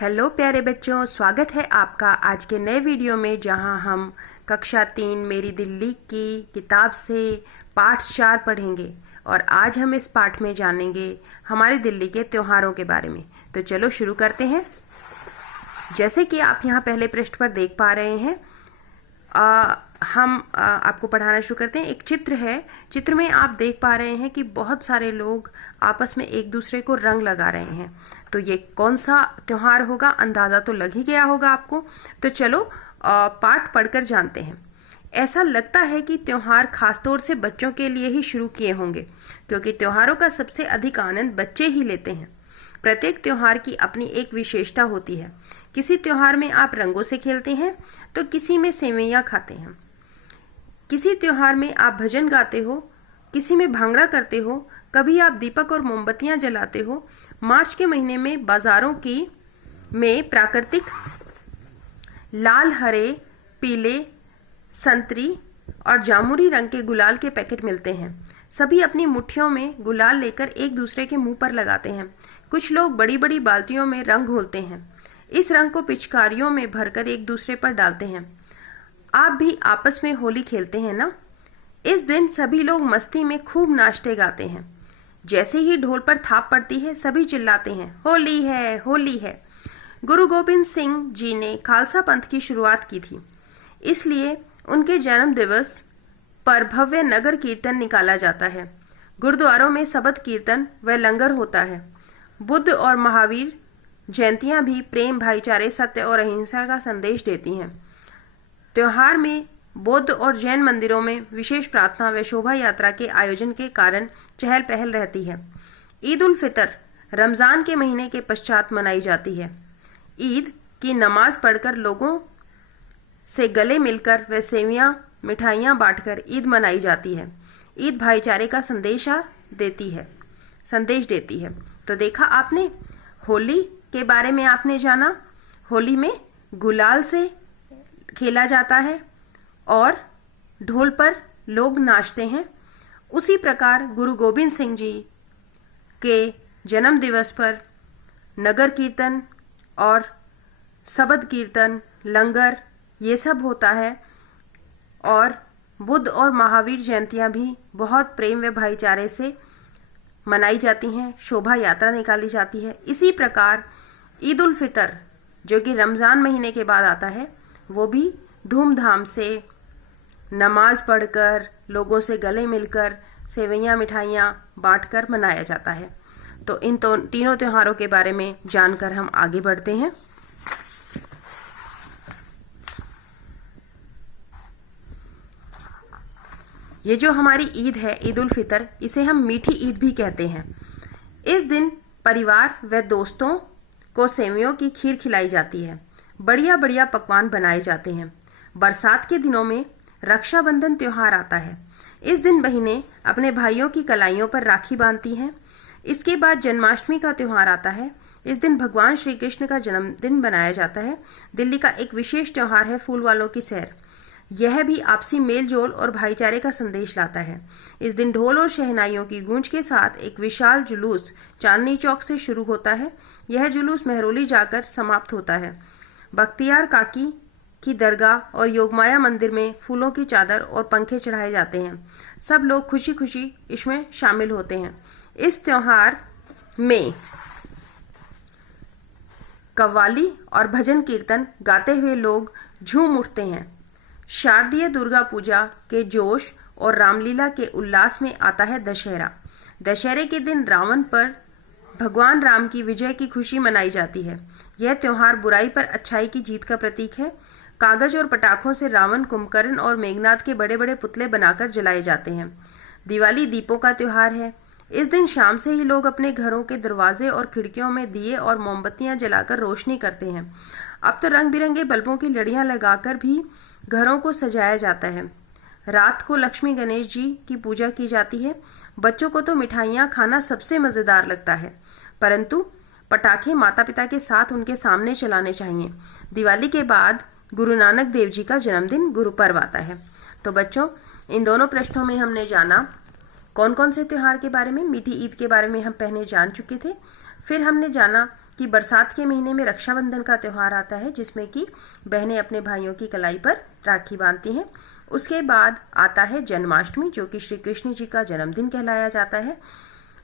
Hello प्यारे बच्चों, स्वागत है आपका आज के नए वीडियो में जहां हम कक्षा 3 मेरी दिल्ली की किताब से पाठ 4 पढ़ेंगे। और आज हम इस पाठ में जानेंगे हमारी दिल्ली के त्योहारों के बारे में। तो चलो शुरू करते हैं। जैसे कि आप यहाँ पहले पृष्ठ पर देख पा रहे हैं, हम आपको पढ़ाना शुरू करते हैं। एक चित्र है। चित्र में आप देख पा रहे हैं कि बहुत सारे लोग आपस में एक दूसरे को रंग लगा रहे हैं। तो ये कौन सा त्योहार होगा, अंदाज़ा तो लग ही गया होगा आपको। तो चलो पाठ पढ़कर जानते हैं। ऐसा लगता है कि त्योहार खासतौर से बच्चों के लिए ही शुरू किए होंगे, क्योंकि त्योहारों का सबसे अधिक आनंद बच्चे ही लेते हैं। प्रत्येक त्योहार की अपनी एक विशेषता होती है। किसी त्योहार में आप रंगों से खेलते हैं तो किसी में सेवइयाँ खाते हैं। किसी त्योहार में आप भजन गाते हो, किसी में भांगड़ा करते हो, कभी आप दीपक और मोमबत्तियां जलाते हो। मार्च के महीने में बाजारों में प्राकृतिक लाल, हरे, पीले, संतरी और जामुनी रंग के गुलाल के पैकेट मिलते हैं। सभी अपनी मुट्ठियों में गुलाल लेकर एक दूसरे के मुंह पर लगाते हैं। कुछ लोग बड़ी बड़ी बाल्टियों में रंग घोलते हैं। इस रंग को पिचकारियों में भरकर एक दूसरे पर डालते हैं। आप भी आपस में होली खेलते हैं ना? इस दिन सभी लोग मस्ती में खूब नाचते गाते हैं। जैसे ही ढोल पर थाप पड़ती है, सभी चिल्लाते हैं, होली है, होली है। गुरु गोबिंद सिंह जी ने खालसा पंथ की शुरुआत की थी, इसलिए उनके जन्म दिवस पर भव्य नगर कीर्तन निकाला जाता है। गुरुद्वारों में सबद कीर्तन व लंगर होता है। बुद्ध और महावीर जयंतियां भी प्रेम, भाईचारे, सत्य और अहिंसा का संदेश देती हैं। त्योहार में बौद्ध और जैन मंदिरों में विशेष प्रार्थना व शोभा यात्रा के आयोजन के कारण चहल पहल रहती है। ईद उल फितर रमज़ान के महीने के पश्चात मनाई जाती है। ईद की नमाज पढ़कर लोगों से गले मिलकर व सेवियाँ मिठाइयाँ बांटकर ईद मनाई जाती है। ईद भाईचारे का संदेश देती है। तो देखा आपने, होली के बारे में आपने जाना। होली में गुलाल से खेला जाता है और ढोल पर लोग नाचते हैं। उसी प्रकार गुरु गोबिंद सिंह जी के जन्म दिवस पर नगर कीर्तन और सबद कीर्तन, लंगर, ये सब होता है। और बुद्ध और महावीर जयंतियाँ भी बहुत प्रेम व भाईचारे से मनाई जाती हैं। शोभा यात्रा निकाली जाती है। इसी प्रकार ईद उल फितर जो कि रमज़ान महीने के बाद आता है, वो भी धूमधाम से नमाज पढ़कर, लोगों से गले मिलकर, सेवइयाँ मिठाइयाँ बांटकर मनाया जाता है। तो इन तीनों त्योहारों के बारे में जानकर हम आगे बढ़ते हैं। ये जो हमारी ईद है, ईद उल फितर, इसे हम मीठी ईद भी कहते हैं। इस दिन परिवार व दोस्तों को सेवइयों की खीर खिलाई जाती है। बढ़िया बढ़िया पकवान बनाए जाते हैं। बरसात के दिनों में रक्षाबंधन त्योहार आता है। इस दिन बहनें अपने भाइयों की कलाइयों पर राखी बांधती हैं। इसके बाद जन्माष्टमी का त्योहार आता है। इस दिन भगवान श्री कृष्ण का जन्मदिन बनाया जाता है। दिल्ली का एक विशेष त्योहार है फूल वालों की सैर। यह भी आपसी मेल जोल और भाईचारे का संदेश लाता है। इस दिन ढोल और शहनाइयों की गूंज के साथ एक विशाल जुलूस चांदनी चौक से शुरू होता है। यह जुलूस मेहरौली जाकर समाप्त होता है। बख्तियार काकी की दरगाह और योगमाया मंदिर में फूलों की चादर और पंखे चढ़ाए जाते हैं। सब लोग खुशी खुशी इसमें शामिल होते हैं। इस त्योहार में कव्वाली और भजन कीर्तन गाते हुए लोग झूम उठते हैं। शारदीय दुर्गा पूजा के जोश और रामलीला के उल्लास में आता है दशहरा। दशहरे के दिन रावण पर भगवान राम की विजय की खुशी मनाई जाती है। यह त्योहार बुराई पर अच्छाई की जीत का प्रतीक है। कागज और पटाखों से रावण, कुंभकर्ण और मेघनाद के बड़े बड़े पुतले बनाकर जलाए जाते हैं। दिवाली दीपों का त्योहार है। इस दिन शाम से ही लोग अपने घरों के दरवाजे और खिड़कियों में दिए और मोमबत्तियां जलाकर रोशनी करते हैं। अब तो रंग बिरंगे बल्बों की लड़ियां लगाकर भी घरों को सजाया जाता है। रात को लक्ष्मी गणेश जी की पूजा की जाती है। बच्चों को तो मिठाइयाँ खाना सबसे मज़ेदार लगता है, परंतु पटाखे माता पिता के साथ उनके सामने चलाने चाहिए। दिवाली के बाद गुरु नानक देव जी का जन्मदिन गुरु पर्व आता है। तो बच्चों, इन दोनों पृष्ठों में हमने जाना कौन कौन से त्यौहार के बारे में। मीठी ईद के बारे में हम पहले जान चुके थे। फिर हमने जाना कि बरसात के महीने में रक्षाबंधन का त्यौहार आता है, जिसमें कि बहनें अपने भाइयों की कलाई पर राखी बांधती हैं। उसके बाद आता है जन्माष्टमी, जो कि श्री कृष्ण जी का जन्मदिन कहलाया जाता है।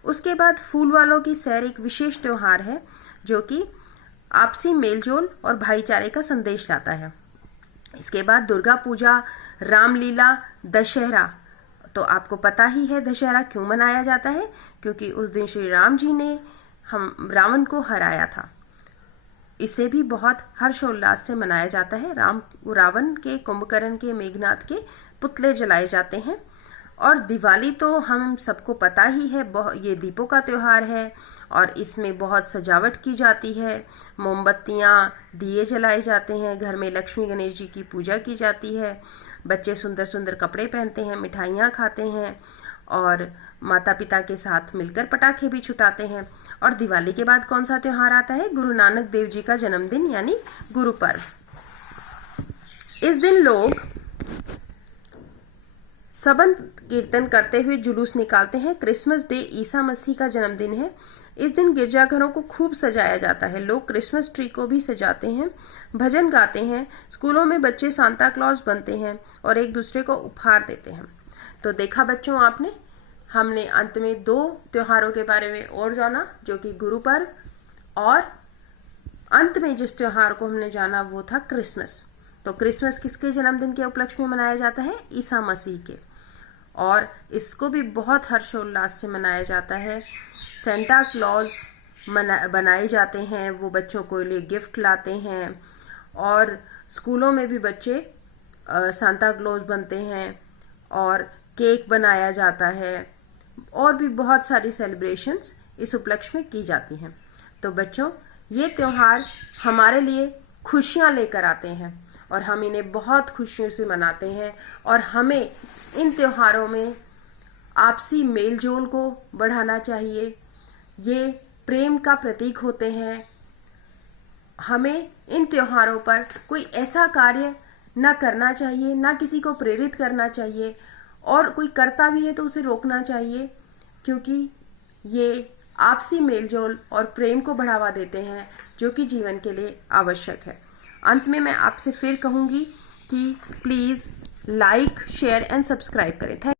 उसके बाद फूल वालों की सैर एक विशेष त्यौहार है, जो कि आपसी मेलजोल और भाईचारे का संदेश लाता है। इसके बाद दुर्गा पूजा, रामलीला, दशहरा। तो आपको पता ही है दशहरा क्यों मनाया जाता है, क्योंकि उस दिन श्री राम जी ने हम रावण को हराया था। इसे भी बहुत हर्षोल्लास से मनाया जाता है। रावण के, कुंभकर्ण के, मेघनाथ के पुतले जलाए जाते हैं। और दिवाली तो हम सबको पता ही है, ये दीपों का त्यौहार है और इसमें बहुत सजावट की जाती है। मोमबत्तियाँ, दिए जलाए जाते हैं, घर में लक्ष्मी गणेश जी की पूजा की जाती है, बच्चे सुंदर सुंदर कपड़े पहनते हैं, मिठाइयाँ खाते हैं और माता पिता के साथ मिलकर पटाखे भी छुटाते हैं। और दिवाली के बाद कौन सा त्यौहार आता है? गुरु नानक देव जी का जन्मदिन यानी गुरु पर्व। इस दिन लोग सबंद कीर्तन करते हुए जुलूस निकालते हैं। क्रिसमस डे ईसा मसीह का जन्मदिन है। इस दिन गिरजाघरों को खूब सजाया जाता है। लोग क्रिसमस ट्री को भी सजाते हैं, भजन गाते हैं। स्कूलों में बच्चे सांता क्लॉज बनते हैं और एक दूसरे को उपहार देते हैं। तो देखा बच्चों आपने, हमने अंत में 2 त्योहारों के बारे में और जाना, जो कि गुरु पर्व, और अंत में जिस त्योहार को हमने जाना वो था क्रिसमस। तो क्रिसमस किसके जन्मदिन के उपलक्ष्य में मनाया जाता है? ईसा मसीह के। और इसको भी बहुत हर्षोल्लास से मनाया जाता है। सेंटा क्लॉज बनाए जाते हैं, वो बच्चों को लिए गिफ्ट लाते हैं और स्कूलों में भी बच्चे सांता क्लॉज बनते हैं और केक बनाया जाता है और भी बहुत सारी सेलिब्रेशंस इस उपलक्ष्य में की जाती हैं। तो बच्चों, ये त्यौहार हमारे लिए खुशियाँ लेकर आते हैं और हम इन्हें बहुत खुशियों से मनाते हैं और हमें इन त्योहारों में आपसी मेलजोल को बढ़ाना चाहिए। ये प्रेम का प्रतीक होते हैं। हमें इन त्योहारों पर कोई ऐसा कार्य न करना चाहिए, ना किसी को प्रेरित करना चाहिए, और कोई करता भी है तो उसे रोकना चाहिए, क्योंकि ये आपसी मेलजोल और प्रेम को बढ़ावा देते हैं, जो कि जीवन के लिए आवश्यक है। अंत में मैं आपसे फिर कहूँगी कि please like, share and subscribe करें।